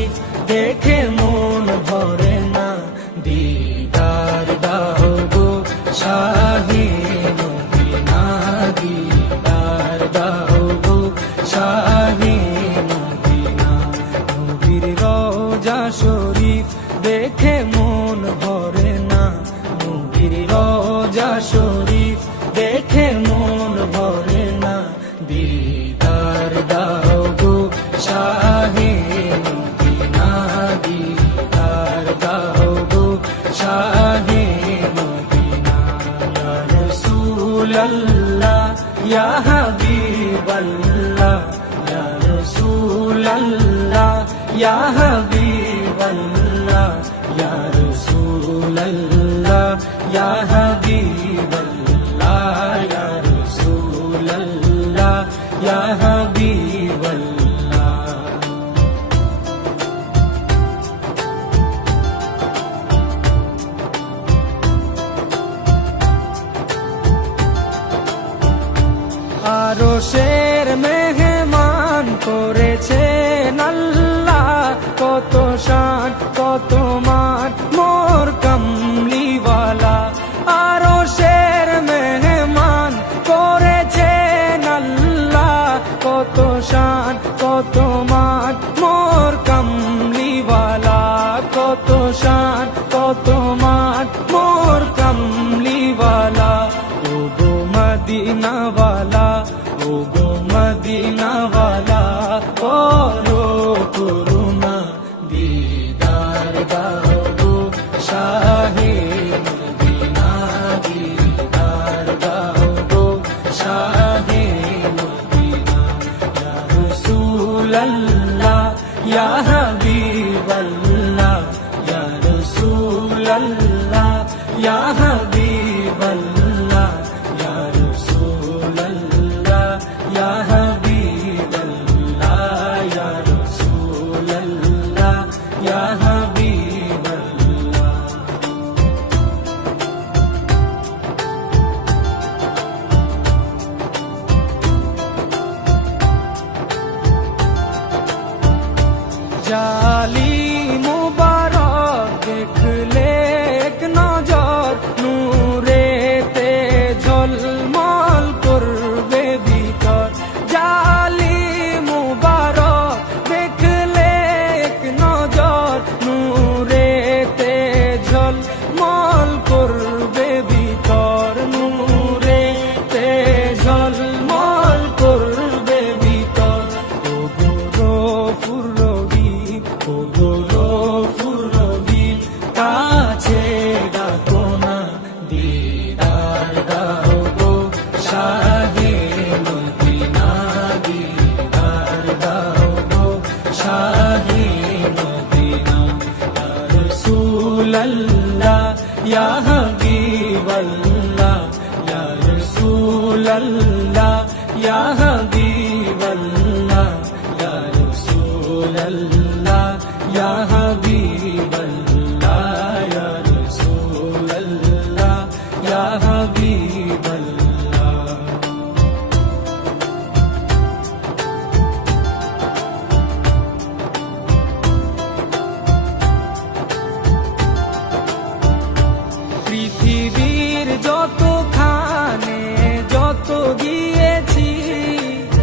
শরীফ দেখে মন ভরে না, দিদার দাও গো শাহে মদিনা, দিদার দাও গো শাহে মদিনা। নবীর রওজা শরীফ দেখে মন ভরে না, নবীর রওজা শরীফ দেখে মন ভরে না, দিদার দাও গো শাহে মদিনা, দিদার দাও গো শাহে মদিনা। ইয়া রাসূলাল্লাহ ইয়া হাবিবাল্লাহ, ইয়া রাসূলাল্লাহ ইয়া হাবিবাল্লাহ, ইয়া রাসূলাল্লাহ ইয়া হাবিবাল্লাহ, ইয়া রাসূলাল্লাহ ইয়া হাবিবাল্লাহ। আরশের মেহমান করেছেন আল্লাহ, কত শান কত মান মোর কামলিওয়ালা। আরশের মেহমান করেছেন আল্লাহ, কত শান কত মান মোর কামলিওয়ালা, কত শান কত মান মোর কামলিওয়ালা। ও গো মদিনাওয়ালা, ও গো মদিনাওয়ালা, করো করুণা, দিদার দাও গো শাহে মদিনা, দিদার দাও গো শাহে মদিনা। ইয়া রাসূলাল্লাহ ইয়া হাবিবাল্লাহ, ইয়া রাসূলাল্লাহ ইয়া হাবিবাল্লাহ, ইয়া রাসূলাল্লাহ ইয়া হাবিবাল্লাহ, ইয়া রাসূলাল্লাহ ইয়া হাবিবাল্লাহ। জালি মুবারক দেখলে এক নজর, নূরেতে ঝলমল করবে ভিতর। জালি মুবারক দেখলে এক নজর, নূরেতে ঝলমল করবে ভিতর, নূরেতে ঝলমল করবে ভিতর। ও গো গফুর রহিম, ও গো গফুর রহিম, কাছে ডাকো না, দিদার দাও গো শাহে মদিনা, দিদার দাও গো শাহে মদিনা। ইয়া রাসূলাল্লাহ ইয়া হাবিবাল্লাহ, ইয়া রাসূলাল্লাহ ইয়া হাবিবাল্লাহ, ইয়া রাসূলাল্লাহ ইয়া হাবিবাল্লাহ, ইয়া রাসূলাল্লাহ ইয়া হাবিবাল্লাহ। পৃথিবীর যতখানে যত গিয়েছি,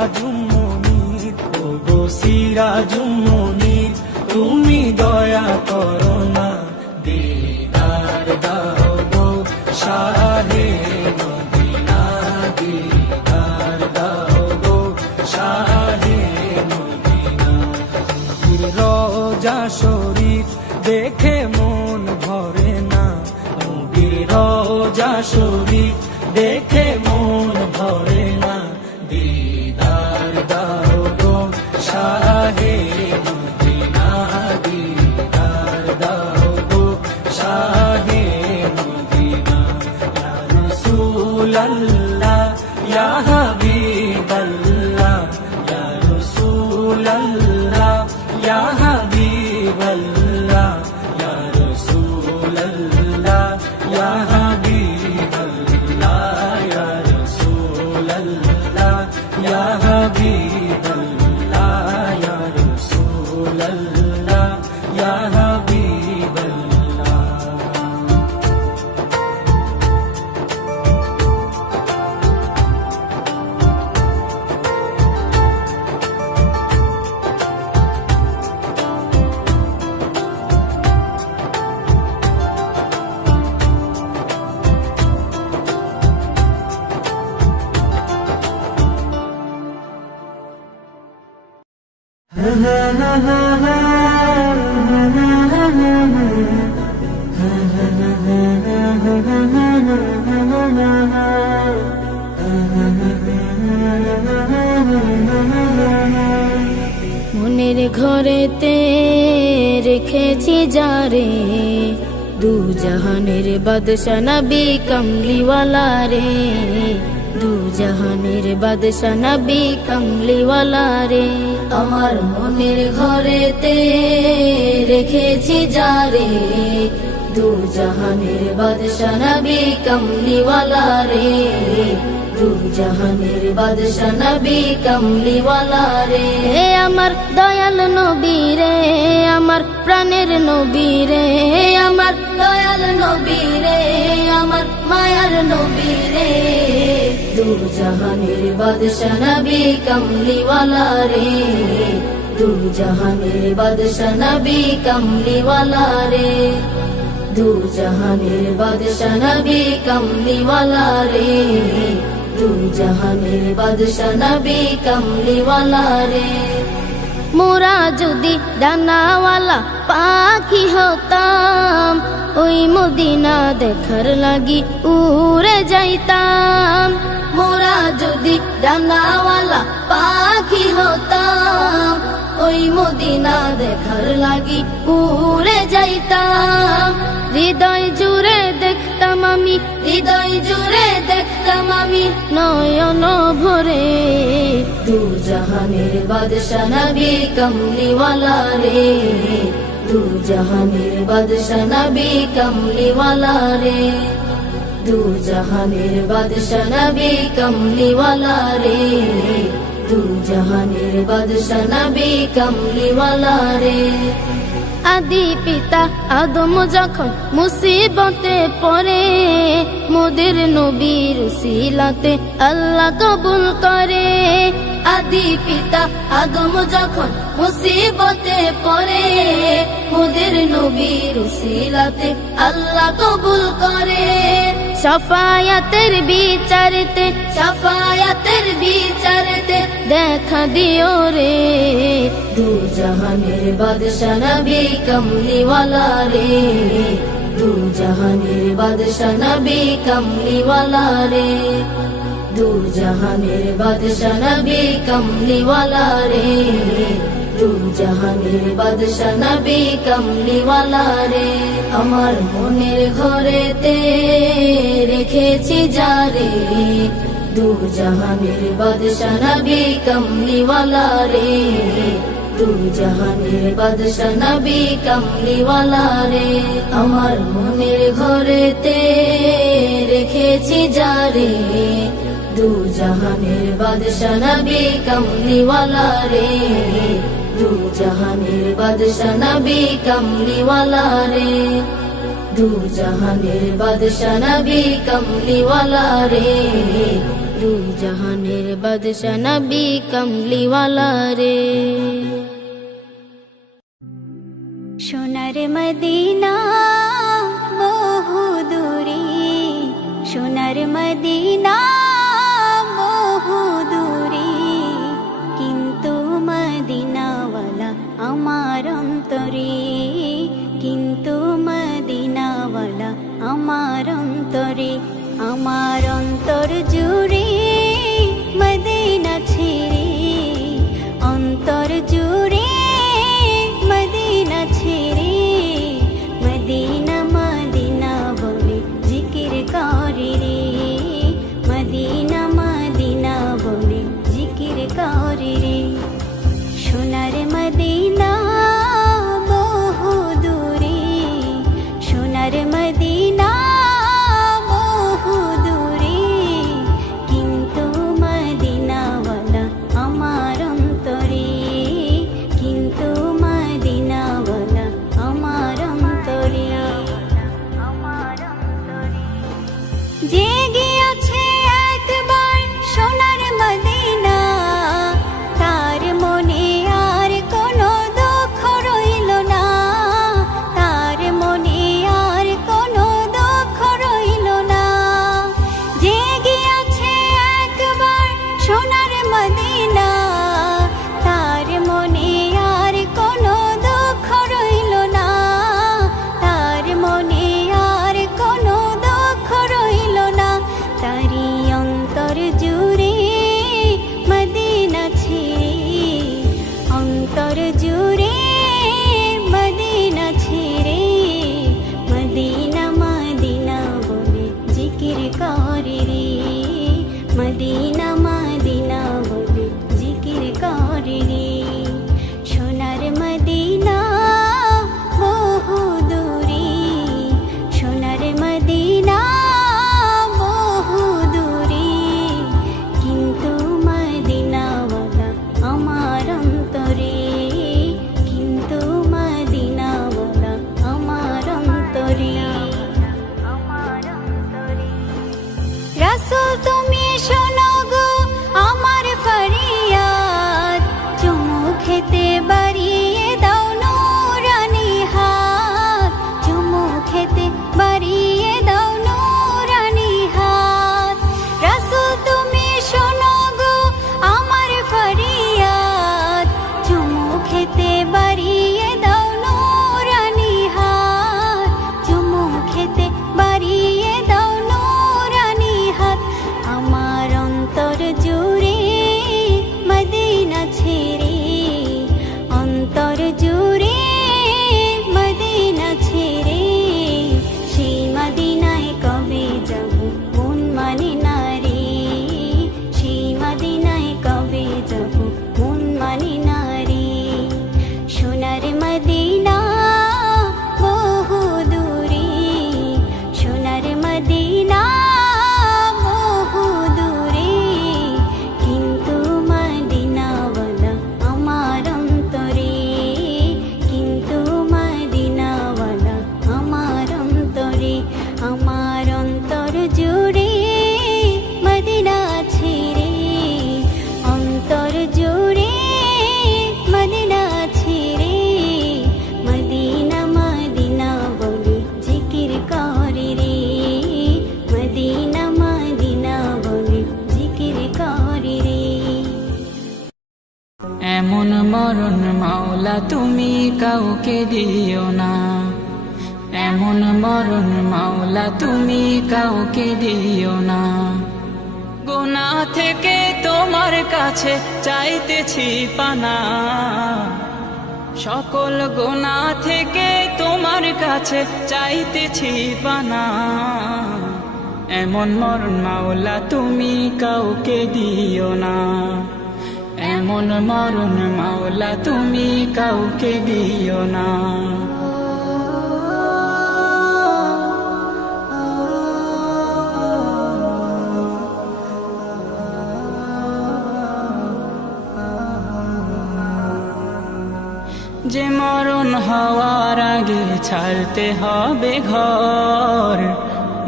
সিরাজুম মুনির, ও গো সিরাজুম মুনির, তুমি দয়া করো না, দিদার দাও গো শাহে মদিনা, দিদার দাও গো শাহে মদিনা। নবীর রওজা শরীফ দেখে মন ভরে না, নবীর রওজা শরীফ দেখে মন ভরে না, দিদার দাও গো শাহে মদিনা, দিদার দাও গো শাহে মদিনা। ইয়া রাসূলাল্লাহ ইয়া হাবিবাল্লাহ, ইয়া রাসূলাল্লাহ ইয়া হাবিবাল্লাহ, ইয়া রাসূলাল্লাহ ইয়া হাবিবাল্লাহ, ইয়া রাসূলাল্লাহ ইয়া হাবিবাল্লাহ, ইয়া রাসূলাল্লাহ ইয়া হাবিবাল্লাহ। মনের ঘরেতে রেখেছি যারে, দু জাহানের বাদশা নবী কমলিওয়ালা রে, দু জাহানের বাদশা নবী কমলিওয়ালা রে। আমার মনের ঘরেতে রেখেছি যারে, দু জাহানের বাদশা নবী কমলিওয়ালা রে, দু জাহানের বাদশা নবী কমলিওয়ালা রে। আমার দয়াল নবী রে, আমার প্রাণের নবী রে, আমার দয়াল নবী রে, আমার মায়ার নবী রে, দু জাহানের বাদশা নবী কমলিওয়ালা রে, দু জাহানের বাদশা নবী কমলিওয়ালা রে, দু জাহানের বাদশা নবী কমলিওয়ালা রে, দু জাহানের বাদশা নবী কমলিওয়ালা রে। মোরা যদি ডানাওয়ালা পাখি হতাম, ওই মদিনা দেখার লাগি উড়ে যাইতাম। মোরা যদি ডানাওয়ালা পাখি হতাম, ওই মদিনা দেখার লাগি উড়ে যাইতাম। হৃদয় জুড়ে দেখতাম আমি, হৃদয় জুড়ে দেখতাম আমি নয়ন ভরে, দু জাহানের বাদশা নবী কমলিওয়ালা রে, দু জাহানের বাদশা নবী কমলিওয়ালা রে, দু জাহানের বাদশা নবী কমলিওয়ালা রে, দু জাহানের বাদশা নবী কমলিওয়ালা রে। আদি পিতা আদম যখন মুসিবতে পড়ে, মোদের নবীর উসিলাতে আল্লাহ কবুল করে। আদি পিতা আদম যখন মুসিবতে পড়ে, মোদের নবীর উসিলাতে আল্লাহ কবুল করে। শাফায়াতের বিচারতে, শাফায়াতের বিচারতে দেখা দিও রে, দু জাহানের বাদশা নবী কমলিওয়ালা রে, দু জাহানের বাদশা নবী কমলিওয়ালা রে, দু জাহানের বাদশা নবী কমলিওয়ালা রে, দু জাহানের বাদশা নবী কমলিওয়ালা রে। আমার মনের ঘরেতে রেখেছি যারে, দু জাহানের বাদশা নবী কমলিওয়ালা রে, দু জাহানের বাদশা নবী কমলিওয়ালা রে। আমার মনের ঘরেতে রেখেছি যারে, দু জাহানের বাদশা নবী কমলিওয়ালা রে, দু জাহানের বাদশা নবী কমলিওয়ালা রে, দু জাহানের বাদশা নবী কমলিওয়ালা রে, দু জাহানের বাদশা নবী কামলিওয়ালা রে। সোনার মদিনা বহু দূরে, সোনার মদিনা বহু দূরে, কিন্তু মদিনাওয়ালা আমার অন্তরে, কিন্তু মদিনাওয়ালা আমার অন্তরে, আমার অন্তর জুড়ে মদিনা ছেড়ে, অন্তর জুড়ে মদিনা ছেড়ে, মদিনা মদিনা বলে জিকির করে রে, মদিনা মদিনা বলে জিকির করে রে। সোনার মদিনা বহু দূরে, সোনার মদিনা বহু দূরে, কিন্তু মদিনাওয়ালা আমার অন্তরে, কিন্তু মদিনাওয়ালা আমার অন্তরে, আমার অন্তরে। জেগে আছে একবার সোনার মদিনা, তার মনে আর কোনো দুঃখ রইল না, তার মনে আর কোনো দুঃখ রইল না। জেগে আছে একবার সোনার মদিনা, তার মনে আর কোনো দুঃখ রইল না, তার মনে আর কোনো দুঃখ রইল না। তারি অন্তর জুড়ে মদিনা ছেড়ে, অন্তর জুড়ে মদিনা ছেড়ে, মদিনা মদিনা বলে জিকির করে রে, মদিনা মদিনা বলে জিকির করে রে। সোনার মদিনা বহু দূরে, সোনার মদিনা বহু দূরে, কিন্তু মদিনাওয়ালা আমার অন্তরে, কিন্তু মদিনাওয়ালা আমার অন্তরে, আমার অন্তরে। রাসূল তুমি শোনো গো আমার ফরিয়াদ, চুমু খেতে বাড়িয়ে দাও নূরানি হাত, চুমু খেতে বাড়িয়ে দাও নূরানি হাত। রাসূল তুমি শোনো গো আমার ফরিয়াদ, চুমু খেতে বাড়িয়ে দাও নূরানি হাত, চুমু খেতে বাড়িয়ে দাও নূরানি হাত। আমার অন্তর জুড়ে মদিনা ছেড়ে, অন্তর জুড়ে মদিনা ছেড়ে, সেই মদিনায় কবে যাব মন মানে না রে, সেই মদিনায় কবে যাব মন মানে না রে। সোনার মদিনা বহু দূরে, সোনার মদিনা বহু দূরে, কিন্তু মদিনাওয়ালা আমার অন্তরে, কিন্তু মদিনাওয়ালা আমার অন্তরে, আমার অন্তর জুড়ে মদিনা ছেড়ে, অন্তর জুড়ে মদিনা ছেড়ে, মদিনা মদিনা বলে জিকির করে রে, মদিনা মদিনা বলে জিকির করে রে। এমন মরণ মাওলা তুমি কাউকে দিও না, এমন মরণ মাওলা তুমি কাউকে দিও না। গুনাহ থেকে তোমার কাছে চাইতেছি পানা, সকল গুনাহ থেকে তোমার কাছে চাইতেছি পানা। এমন মরণ মাওলা তুমি কাউকে দিও না, এমন মরণ মাওলা তুমি কাউকে দিও না। যে মরণ হওয়ার আগে ছাড়তে হবে ঘর,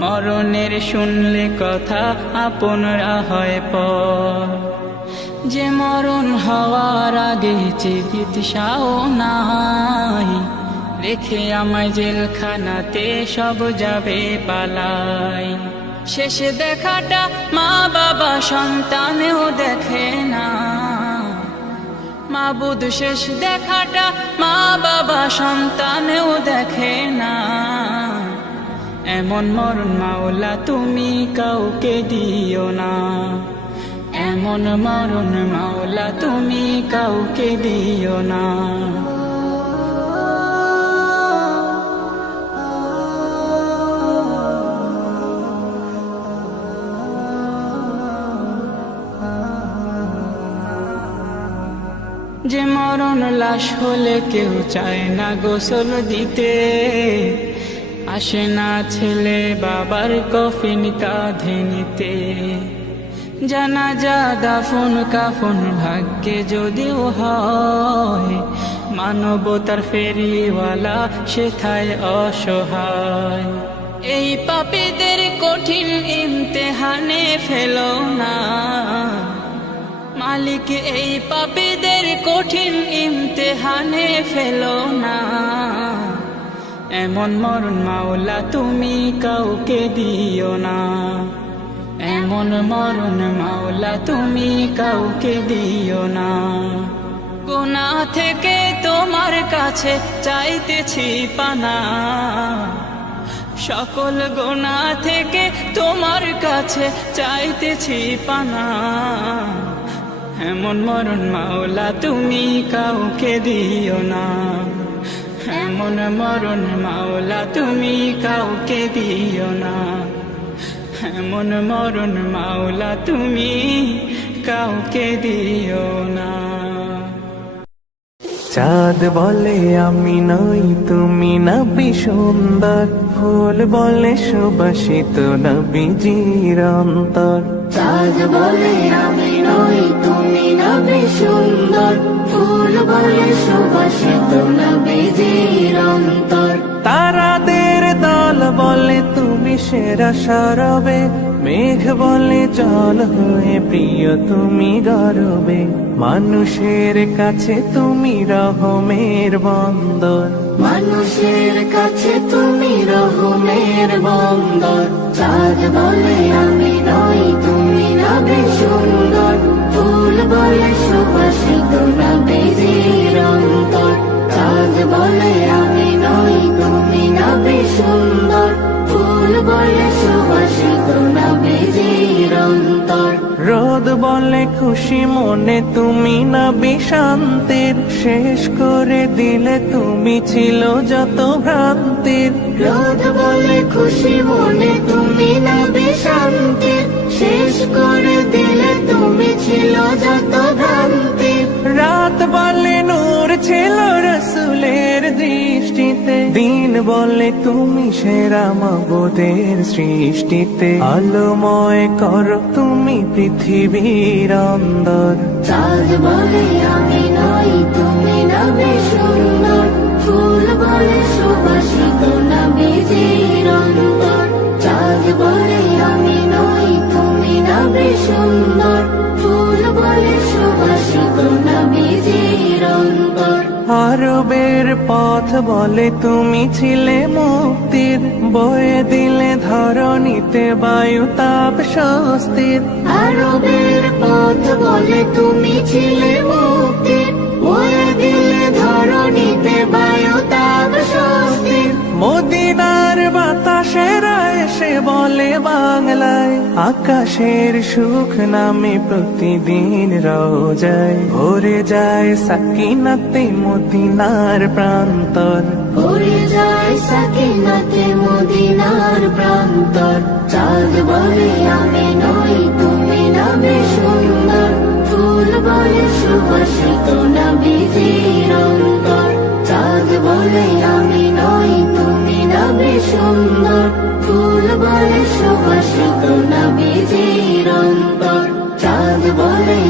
মরণের শুনলে কথা আপনরা হয় পর, যে মরণ হওয়ার আগে চিকিৎসাও নাই, রেখে আমায় জেলখানাতে সব যাবে পালাই। শেষে দেখাটা মা বাবা সন্তানেও দেখে না, মাবুদ শেষ দেখাটা মা বাবা সন্তানেও দেখে না। এমন মরণ মাওলা তুমি কাউকে দিও না, এমন মরণ মাওলা তুমি কাউকে দিও না। যে মরণ লাশ হলে কেউ চায় না গোসল দিতে, আসে না ছেলে বাবার কফিন কাঁধে নিতে, জানাজা দাফন কাফন ভাগ্যে যদিও হয়, মানবতার ফেরিওয়ালা সেথায় অসহায়। এই পাপীদের কঠিন ইমতেহানে ফেলো না মালিক, এই পাপীদের কঠিন ইমতেহানে ফেলো না। এমন মরণ মাওলা তুমি কাউকে দিও না, এমন মরণ মাওলা তুমি কাউকে দিও না। গুনাহ থেকে তোমার কাছে চাইতেছি পানা, সকল গুনাহ থেকে তোমার কাছে চাইতেছি পানা। এমন মরণ মাওলা তুমি কাউকে দিও না, এমন মরণ মাওলা তুমি কাউকে দিও না, এমন মরণ মাওলা তুমি কাউকে দিও না। চাঁদ বলে আমি নই তুমি নবী সুন্দর, ফুল বলে সুবাসিত নবীজির অন্তর। চাঁদ বলে আমি নই তুমি নবী সুন্দর, ফুল বলে সুবাসিত নবীজির অন্তর। তারাদের দল বলে তুমি সেরা সরবে, মেঘ বলে জল হয়ে প্রিয় তুমি গরবে। মানুষের কাছে তুমি রহমের বন্দর, মানুষের কাছে তুমি রহমের বন্দর। চাঁদ বলে আমি নই তুমি নবী সুন্দর, ফুল বলে সুবাসিত নবীজির অন্তর। চাঁদ বলে আমি নই তুমি নবী সুন্দর, ফুল বলে সুবাসিত নবীজির অন্তর। রোদ বলে খুশি মনে তুমি নবী শান্তির, শেষ করে দিলে তুমি ছিল যত ভ্রান্তির। রোদ বলে খুশি মনে তুমি নবী শান্তির, শেষ করে দিলে তুমি ছিল যত ভ্রান্তির। রাত বলে নূর ছিল রসুলের দৃষ্টিতে, দিন বলে তুমি সেরা মাবুদের সৃষ্টিতে। আলোময় করো তুমি পৃথিবীর অন্দর। চাঁদ বলে আমি নই তুমি নবী সুন্দর, ফুল বলে সুবাসিত নবীজির অন্তর। চাঁদ বলে আমি নই তুমি নবী সুন্দর, ফুল বলে সুবাসিত নবীজির অন্তর। আরবের পথ বলে তুমি ছিলে মুক্তির, বয়ে দিলে ধরণীতে বায়ু তাপ স্বস্তির। আরবের পথ বলে তুমি ছিলে মুক্তির, বয়ে দিলে ধরণীতে বায়ু তাপ স্বস্তির। মদিনার বাতাসেরা এসে বলে বাংলায়, আকাশের সুখ নামে প্রতিদিন রোজায় ভরে যায় সাকিনাতে মদিনার প্রান্তর। ভরে যায় সাকিনাতে মদিনার প্রান্তর। চাঁদ বলে আমি নই তুমি নবী সুন্দর, ফুল বলে সুবাসিত নবীজির অন্তর। চাঁদ বলে আমি নই তুমি নবী সুন্দর, ফুল বলে সুবাসিত নবীজির অন্তর। চাঁদ বলে